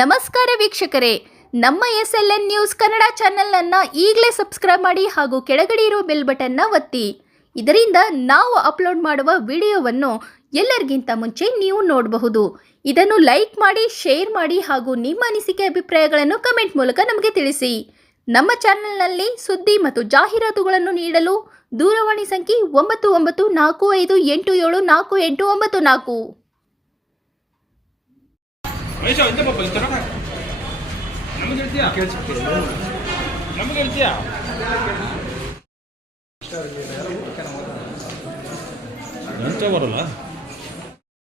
ನಮಸ್ಕಾರ ವೀಕ್ಷಕರೇ, ನಮ್ಮ SLN ನ್ಯೂಸ್ ಕನ್ನಡ ಚಾನೆಲ್ ಈಗಲೇ ಸಬ್ಸ್ಕ್ರೈಬ್ ಮಾಡಿ ಹಾಗೂ ಕೆಳಗಡೆ ಇರುವ ಬೆಲ್ ಬಟನ್ನ ಒತ್ತಿ. ಇದರಿಂದ ನಾವು ಅಪ್ಲೋಡ್ ಮಾಡುವ ವಿಡಿಯೋವನ್ನು ಎಲ್ಲರಿಗಿಂತ ಮುಂಚೆ ನೀವು ನೋಡಬಹುದು. ಇದನ್ನು ಲೈಕ್ ಮಾಡಿ, ಶೇರ್ ಮಾಡಿ ಹಾಗೂ ನಿಮ್ಮ ಅನಿಸಿಕೆ ಅಭಿಪ್ರಾಯಗಳನ್ನು ಕಮೆಂಟ್ ಮೂಲಕ ನಮಗೆ ತಿಳಿಸಿ. ನಮ್ಮ ಚಾನೆಲ್ನಲ್ಲಿ ಸುದ್ದಿ ಮತ್ತು ಜಾಹೀರಾತುಗಳನ್ನು ನೀಡಲು ದೂರವಾಣಿ ಸಂಖ್ಯೆ 9945874894. ಮಹೇಶ ಎಂತ ಪಾಪ ಇರ್ತಾರ ನಮಗೆ ಹೇಳ್ತೀಯಾ ನಮಗೆ ಹೇಳ್ತೀಯಾ ಎಂತ ಬರಲ್ಲ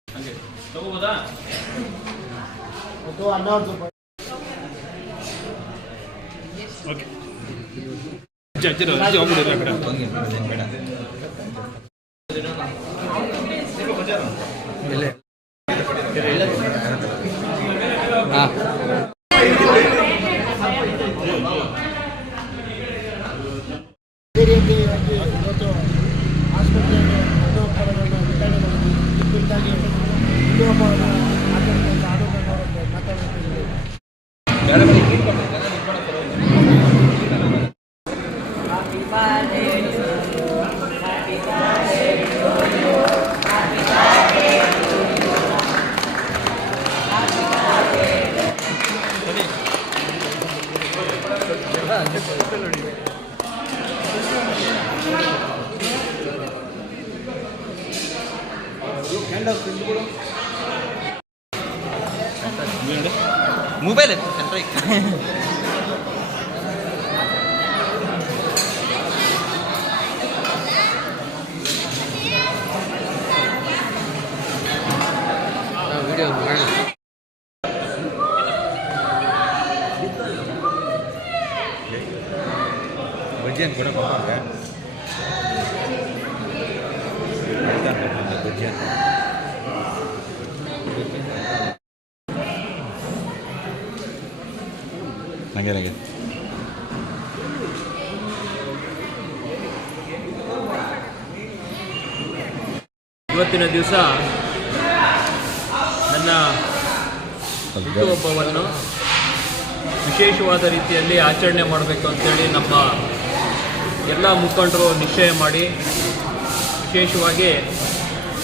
ಹಾಗೆ ತಗೋಬೋದಾ ಓಕೆ ಅಜ್ಜಿ ಹೋಗ್ಬಿಡಿ ಆ ಕಡೆ ಇವತ್ತು ಆಸ್ಪತ್ರೆಗೆ ಉಪಕರಣಗಳನ್ನು ವಿತರಣೆ ಮಾಡಿದ್ವಿ. ಈ ಕುರಿತಾಗಿ ಹುಟ್ಟುಹಬ್ಬವನ್ನು ಆಚರಿಸಿದ ಆರೋಗ್ಯ ಮಾತಾಡಬೇಕು. ಮೊಬೈಲ್ ವಿಡಿಯೋ ಬಜ್ಜಿ ಅಂತ ಕೊಡಕ್ಕೆ ಬಜ್ಜಿ ಅಂತ ನನಗೆ ಇವತ್ತಿನ ದಿವಸ ನನ್ನ ಹುಟ್ಟುಹಬ್ಬವನ್ನು ವಿಶೇಷವಾದ ರೀತಿಯಲ್ಲಿ ಆಚರಣೆ ಮಾಡಬೇಕು ಅಂತೇಳಿ ನಮ್ಮ ಎಲ್ಲ ಮುಖಂಡರು ನಿಶ್ಚಯ ಮಾಡಿ, ವಿಶೇಷವಾಗಿ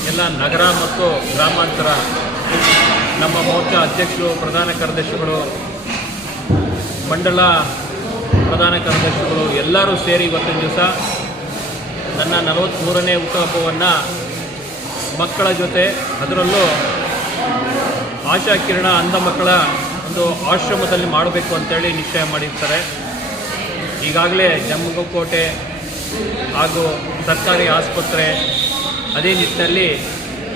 ಎಲ್ಲ ನಗರ ಮತ್ತು ಗ್ರಾಮಾಂತರ ನಮ್ಮ ಮೋರ್ಚಾ ಅಧ್ಯಕ್ಷರು, ಪ್ರಧಾನ ಕಾರ್ಯದರ್ಶಿಗಳು, ಮಂಡಲ ಪ್ರಧಾನ ಕಾರ್ಯದರ್ಶಿಗಳು ಎಲ್ಲರೂ ಸೇರಿ ಇವತ್ತಿನ ದಿವಸ ನನ್ನ 43ನೇ ಹುಟ್ಟುಹಬ್ಬವನ್ನು ಮಕ್ಕಳ ಜೊತೆ, ಅದರಲ್ಲೂ ಆಶಾ ಕಿರಣ ಅಂಧ ಮಕ್ಕಳ ಒಂದು ಆಶ್ರಮದಲ್ಲಿ ಮಾಡಬೇಕು ಅಂತೇಳಿ ನಿಶ್ಚಯ ಮಾಡಿರ್ತಾರೆ. ಈಗಾಗಲೇ ಜಮ್ಮಕೋಟೆ ಹಾಗೂ ಸರ್ಕಾರಿ ಆಸ್ಪತ್ರೆ ಅದೇ ನಿಟ್ಟಿನಲ್ಲಿ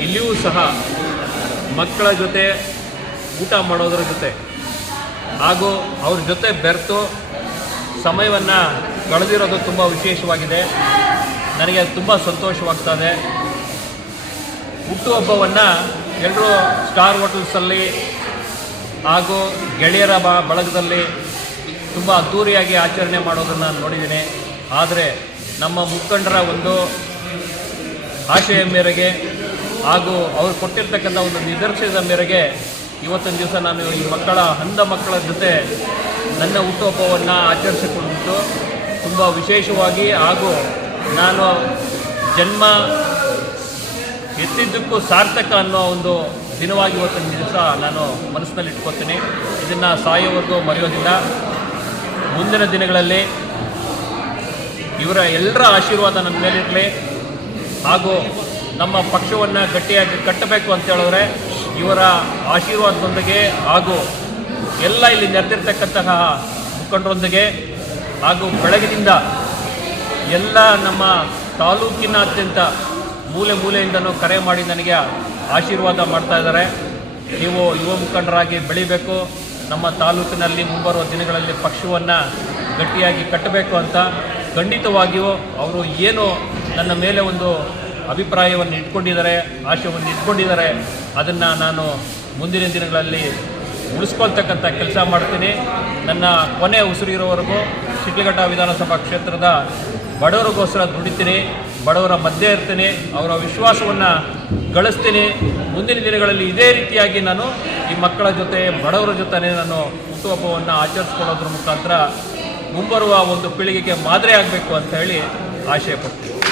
ಇಲ್ಲಿಯೂ ಸಹ ಮಕ್ಕಳ ಜೊತೆ ಊಟ ಮಾಡೋದರ ಜೊತೆ ಹಾಗೂ ಅವ್ರ ಜೊತೆ ಬೆರೆತು ಸಮಯವನ್ನು ಕಳೆದಿರೋದು ತುಂಬ ವಿಶೇಷವಾಗಿದೆ. ನನಗೆ ತುಂಬ ಸಂತೋಷವಾಗ್ತದೆ. ಹುಟ್ಟುಹಬ್ಬವನ್ನು ಎಲ್ಲರೂ ಸ್ಟಾರ್ ಹೋಟೆಲ್ಸಲ್ಲಿ ಹಾಗೂ ಗೆಳೆಯರ ಬಳಗದಲ್ಲಿ ತುಂಬ ಅದ್ಧೂರಿಯಾಗಿ ಆಚರಣೆ ಮಾಡೋದನ್ನು ನಾನು ನೋಡಿದ್ದೀನಿ. ಆದರೆ ನಮ್ಮ ಮುಖಂಡರ ಒಂದು ಆಶಯ ಮೇರೆಗೆ ಹಾಗೂ ಅವರು ಕೊಟ್ಟಿರ್ತಕ್ಕಂಥ ಒಂದು ನಿದರ್ಶನದ ಮೇರೆಗೆ ಇವತ್ತಿನ ದಿವಸ ನಾನು ಈ ಅಂಧ ಮಕ್ಕಳ ಜೊತೆ ನನ್ನ ಹುಟ್ಟುಹಬ್ಬವನ್ನು ಆಚರಿಸಿಕೊಂಡಿದ್ದು ತುಂಬ ವಿಶೇಷವಾಗಿ, ಹಾಗೂ ನಾನು ಜನ್ಮ ಎತ್ತಿದ್ದಕ್ಕೂ ಸಾರ್ಥಕ ಅನ್ನೋ ಒಂದು ದಿನವಾಗಿ ಇವತ್ತಿನ ದಿವಸ ನಾನು ಮನಸ್ಸಿನಲ್ಲಿ ಇಟ್ಕೊತೀನಿ. ಇದನ್ನು ಸಾಯೋವರೆಗೂ ಮರೆಯೋದಿಲ್ಲ. ಮುಂದಿನ ದಿನಗಳಲ್ಲಿ ಇವರ ಎಲ್ಲರ ಆಶೀರ್ವಾದ ನನ್ನ ಮೇಲಿರಲಿ, ಹಾಗೂ ನಮ್ಮ ಪಕ್ಷವನ್ನು ಗಟ್ಟಿಯಾಗಿ ಕಟ್ಟಬೇಕು ಅಂತ ಹೇಳಿದ್ರೆ ಇವರ ಆಶೀರ್ವಾದದೊಂದಿಗೆ ಹಾಗೂ ಎಲ್ಲ ಇಲ್ಲಿ ನೆರೆದಿರ್ತಕ್ಕಂತಹ ಮುಖಂಡರೊಂದಿಗೆ ಹಾಗೂ ಬೆಳಗಿನಿಂದ ಎಲ್ಲ ನಮ್ಮ ತಾಲೂಕಿನಾದ್ಯಂತ ಮೂಲೆ ಮೂಲೆಯಿಂದನೂ ಕರೆ ಮಾಡಿ ನನಗೆ ಆಶೀರ್ವಾದ ಮಾಡ್ತಾ ಇದ್ದಾರೆ. ನೀವು ಯುವ ಮುಖಂಡರಾಗಿ ಬೆಳಿಬೇಕು, ನಮ್ಮ ತಾಲೂಕಿನಲ್ಲಿ ಮುಂಬರುವ ದಿನಗಳಲ್ಲಿ ಪಕ್ಷವನ್ನು ಗಟ್ಟಿಯಾಗಿ ಕಟ್ಟಬೇಕು ಅಂತ ಖಂಡಿತವಾಗಿಯೂ ಅವರು ಏನು ನನ್ನ ಮೇಲೆ ಒಂದು ಅಭಿಪ್ರಾಯವನ್ನು ಇಟ್ಕೊಂಡಿದ್ದಾರೆ, ಆಶಯವನ್ನು ಇಟ್ಕೊಂಡಿದ್ದಾರೆ, ಅದನ್ನು ನಾನು ಮುಂದಿನ ದಿನಗಳಲ್ಲಿ ಉಳಿಸ್ಕೊಳ್ತಕ್ಕಂಥ ಕೆಲಸ ಮಾಡ್ತೀನಿ. ನನ್ನ ಕೊನೆ ಉಸಿರಿರೋವರೆಗೂ ಶಿಡ್ಲಘಟ್ಟ ವಿಧಾನಸಭಾ ಕ್ಷೇತ್ರದ ಬಡವರಿಗೋಸ್ಕರ ದುಡಿತೀನಿ, ಬಡವರ ಮಧ್ಯೆ ಇರ್ತೀನಿ, ಅವರ ವಿಶ್ವಾಸವನ್ನು ಗಳಿಸ್ತೀನಿ. ಮುಂದಿನ ದಿನಗಳಲ್ಲಿ ಇದೇ ರೀತಿಯಾಗಿ ನಾನು ಈ ಮಕ್ಕಳ ಜೊತೆ ಬಡವರ ಜೊತೆ ನಾನು ಹುಟ್ಟುಹಬ್ಬವನ್ನು ಆಚರಿಸ್ಕೊಳ್ಳೋದ್ರ ಮುಖಾಂತರ ಮುಂಬರುವ ಒಂದು ಪೀಳಿಗೆಗೆ ಮಾದರಿ ಆಗಬೇಕು ಅಂತ ಹೇಳಿ ಆಶಯ ಪಡ್ತೀನಿ.